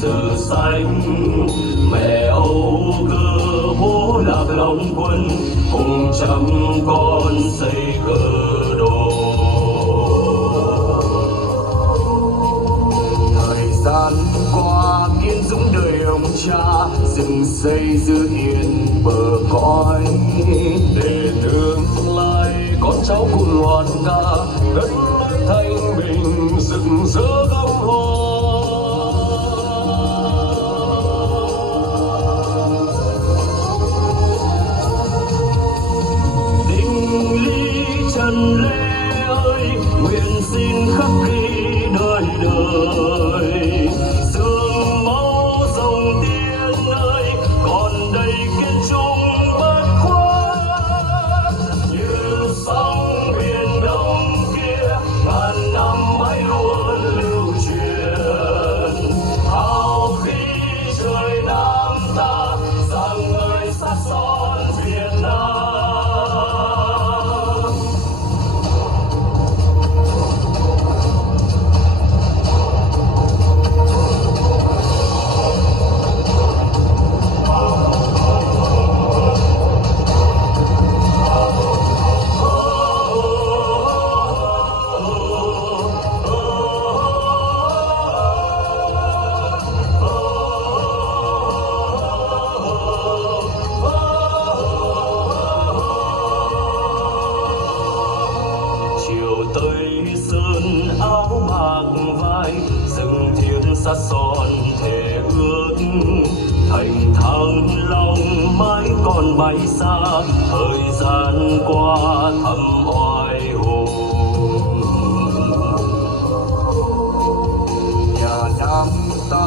sử xanh. Mẹ âu cơ bố lạc lòng quân, cùng trăm con xây cờ đồ. Thời gian qua kiên dũng đời ông cha, dựng xây giữ yên bờ cõi. Để tương lai con cháu cùng loạt ca, đất nước thanh bình rực rỡ gấm hoa. Tình ly trần lê ơi, nguyện xin khắc ghi đời đời. Sương máu dòng tiên ơi, còn đây kiên trung bất khuất. Như sóng biển đông kia, ngàn năm mãi luôn lưu truyền. Hào khí trời Nam ta, rằng người sát son Việt Nam. Chiều tây sơn áo bạc vai, rừng thiêng sát son thề ước. Thành thăng long mãi còn bay xa, thời gian qua thầm oai hùng. Nhà Nam ta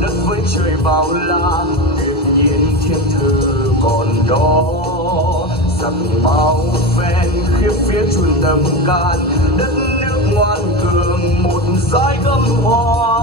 đất với trời bao la, đêm nhiên thiên thư còn đó. Giặc bao phen khiếp phía chun tâm can, đất nước ngoan cường một dải gấm hoa.